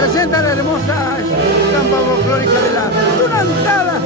presenta la hermosa estampa folclórica de la tunantada.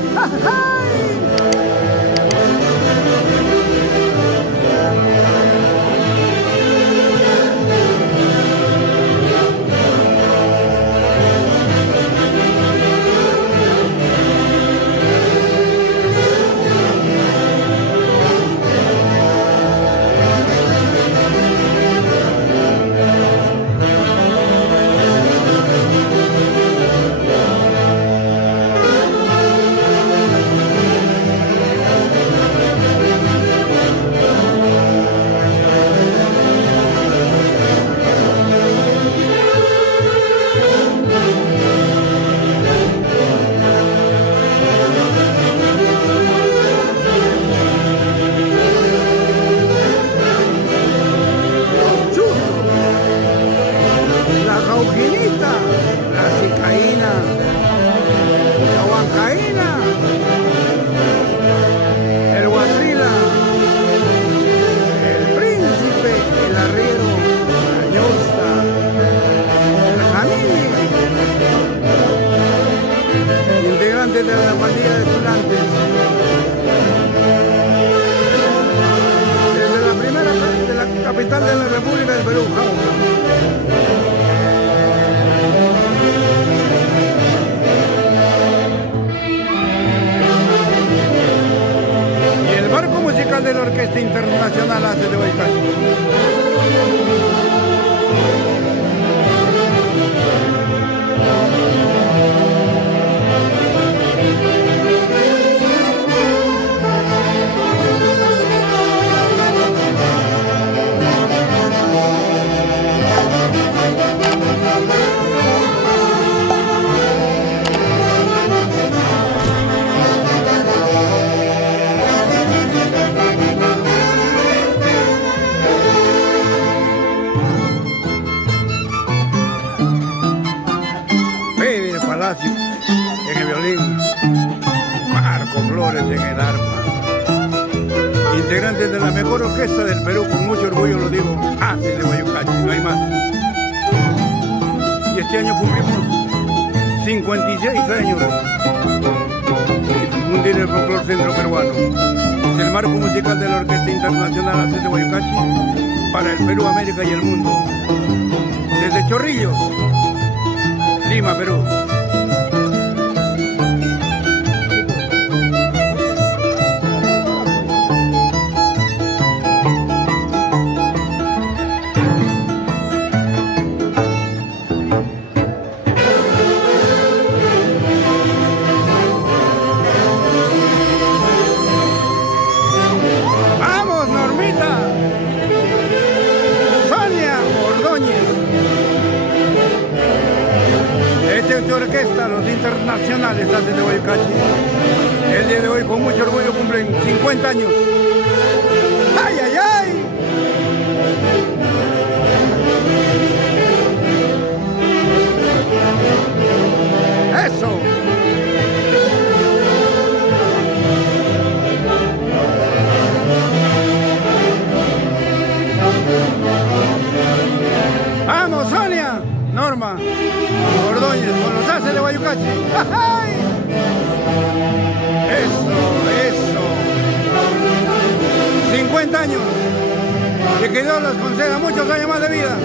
De la pandilla de tunantes. Desde la primera de la capital de la República del Perú, Jauja. Y el barco musical de la Orquesta Internacional hace de Huaycacho. En el violín, Marco Flores en el arpa. Integrantes de la mejor orquesta del Perú, con mucho orgullo lo digo, hace de Huaycacho, no hay más. Y este año cumplimos 56 años. Un día del folclor centro peruano. Es el marco musical de la Orquesta Internacional hace de Huaycacho para el Perú, América y el mundo. Desde Chorrillos, Lima, Perú. Esta orquesta, los internacionales hacen de Huaycacho. El día de hoy con mucho orgullo cumplen 50 años. ¡Ay, ay, ay! ¡Eso! ¡Vamos, Sonia! Norma Ordóñez, con los haces de Huaycacho. ¡Ay! Eso. 50 años. Y que Dios les conceda muchos años más de vida.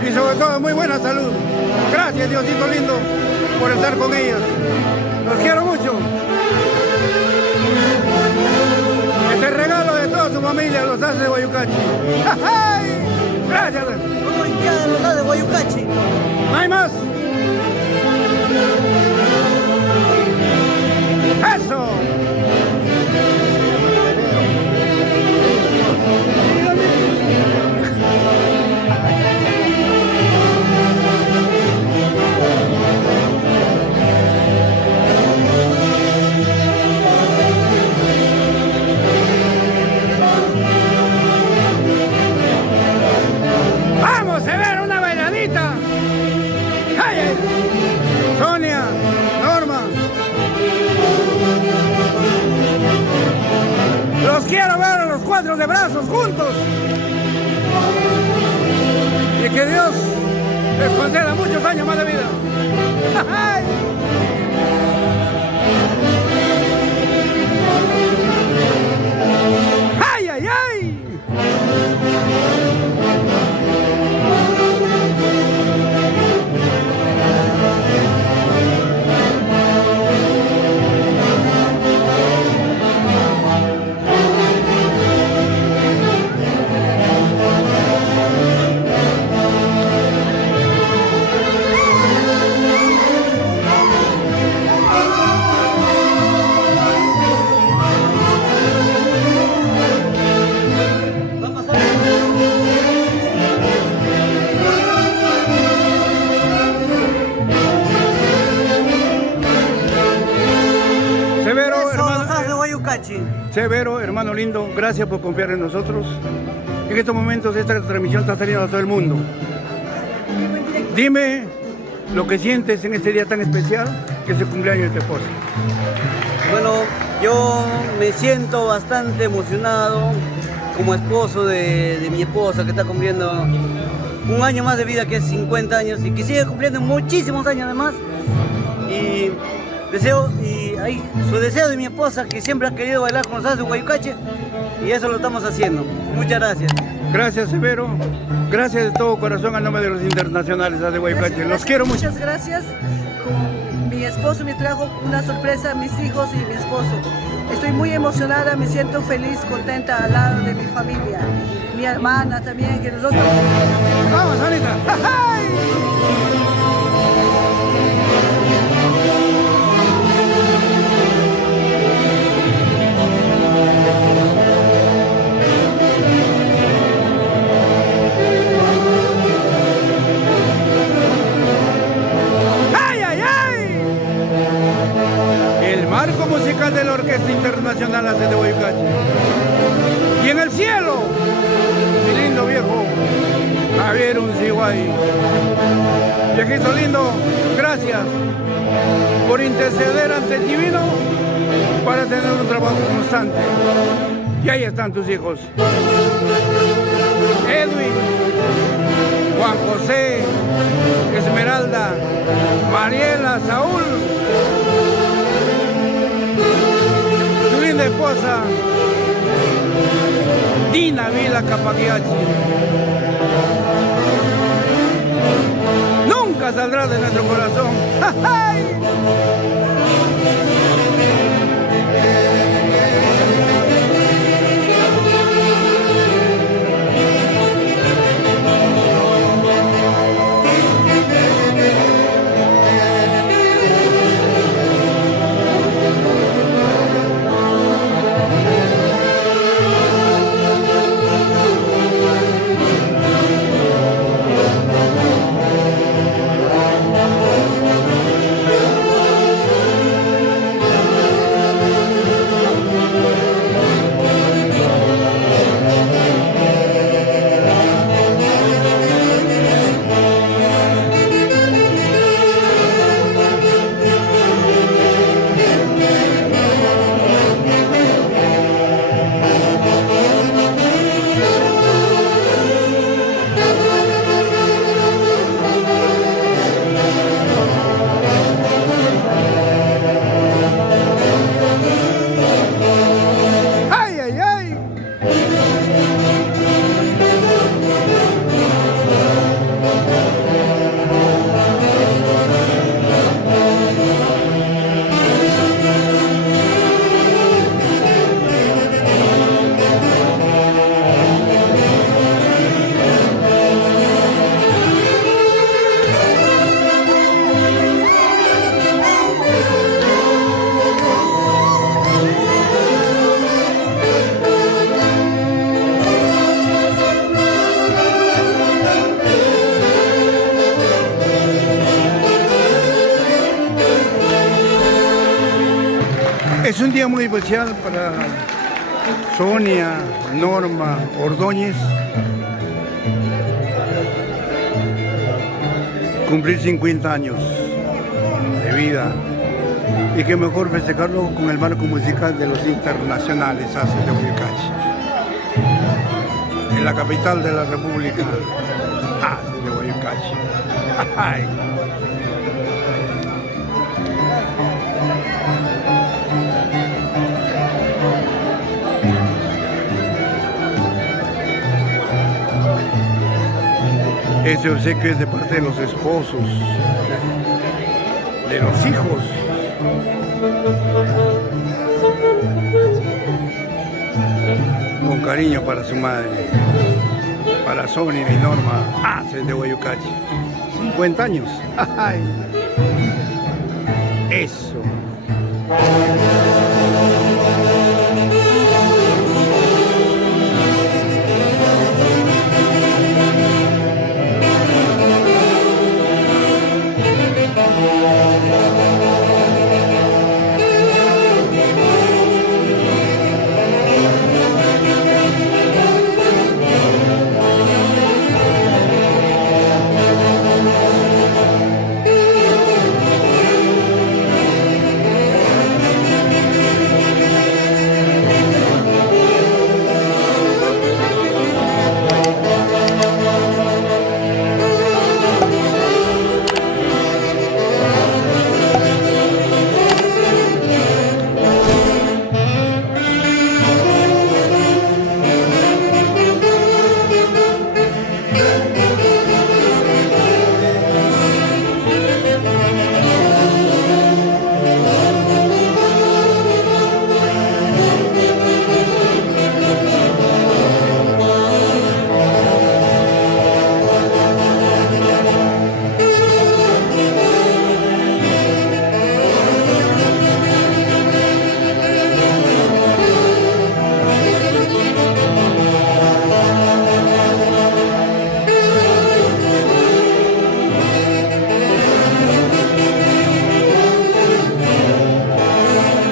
Y sobre todo muy buena salud. Gracias, Diosito lindo, por estar con ellas. Los quiero mucho. Este regalo de toda su familia, los haces de Huaycacho. ¡Ay! Gracias. Ya los haces de Huaycacho. ¿No hay más? ¡Eso! ¡Vamos a ver una bailadita! ¡Ay, ay! Sonia, Norma. Los quiero ver a los cuatro de brazos juntos. Y que Dios les conceda muchos años más de vida. ¡Ay, ay, ay! Severo, hermano lindo, gracias por confiar en nosotros. En estos momentos esta transmisión está saliendo a todo el mundo. Dime lo que sientes en este día tan especial que es el cumpleaños de tu esposa. Bueno, yo me siento bastante emocionado como esposo de mi esposa, que está cumpliendo un año más de vida, que es 50 años, y que sigue cumpliendo muchísimos años además. Y su deseo de mi esposa, que siempre ha querido bailar con los Haces de Guayucache, y eso lo estamos haciendo. Muchas gracias. Gracias, Severo. Gracias de todo corazón al nombre de los internacionales de Guayucache. Los quiero mucho. Muchas gracias. Mi esposo me trajo una sorpresa a mis hijos y mi esposo. Estoy muy emocionada, me siento feliz, contenta al lado de mi familia. Mi hermana también, que nosotros... ¡Vamos, Anita! ¡Ay! Marco musical de la Orquesta Internacional Haces de Guayucache. Y en el cielo, mi lindo viejo Javier Unciguay. Viejito lindo, gracias por interceder ante el divino para tener un trabajo constante. Y ahí están tus hijos. Edwin, Juan José, Esmeralda, Mariela, Saúl. Tu linda esposa, Dina Vila Capaquiachi. Nunca saldrá de nuestro corazón. ¡Ay! Es un día muy especial para Sonia, Norma, Ordóñez. Cumplir 50 años de vida. Y qué mejor festejarlo con el marco musical de los internacionales Haces de Guayucache. En la capital de la República, Haces de Guayucache. Ay. Ese obsequio es de parte de los esposos, de los hijos. Con cariño para su madre, para Sonia y Norma Haces de Guayucachi. 50 años. Ay. Eso.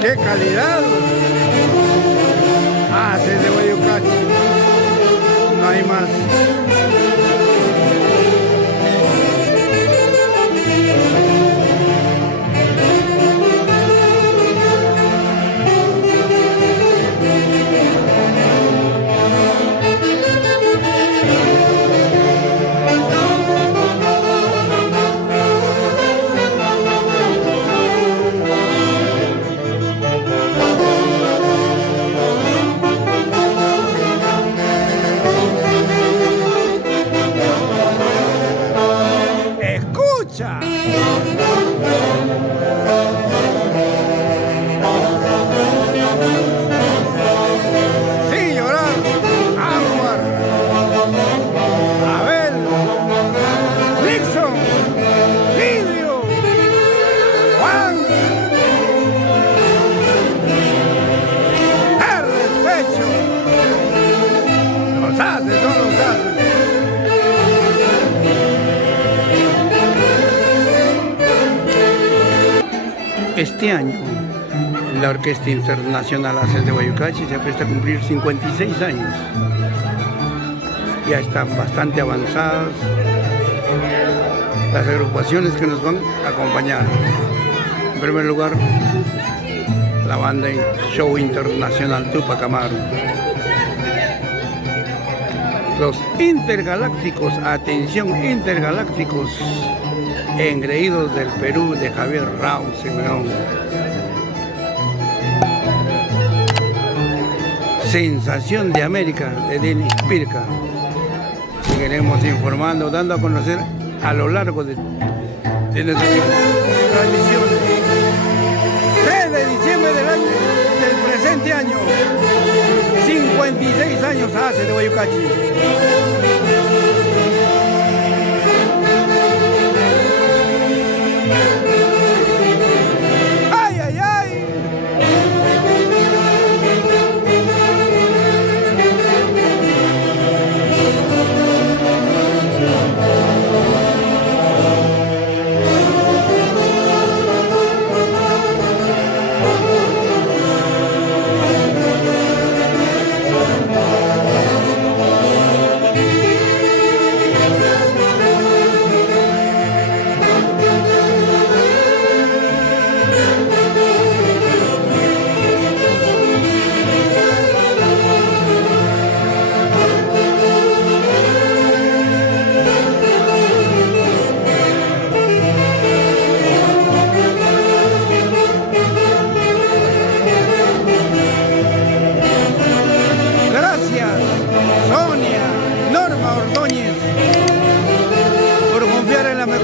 ¡Qué calidad! Haces de Guayucachi. No hay más. ¡Escucha! Sin llorar, Anwar, Abel, Nixon, Lidio, Juan, el despecho, los haces, son los haces. Este año, la Orquesta Internacional Haces de Guayucachi se apresta a cumplir 56 años. Ya están bastante avanzadas las agrupaciones que nos van a acompañar. En primer lugar, la banda Show Internacional Tupac Amaru. Los Intergalácticos, atención, Intergalácticos, engreídos del Perú de Javier Raúl Simeón. Sensación de América de Denis Pirca. Seguiremos informando, dando a conocer a lo largo de nuestras transmisiones. 3 de diciembre del presente año. 56 años hace de Guayucachi.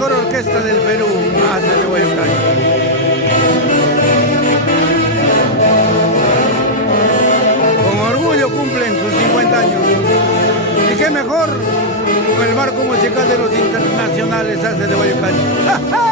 mejor orquesta del Perú hace de Guayacán. Con orgullo cumplen sus 50 años. Y qué mejor con el marco musical de los internacionales hace de Guayacán.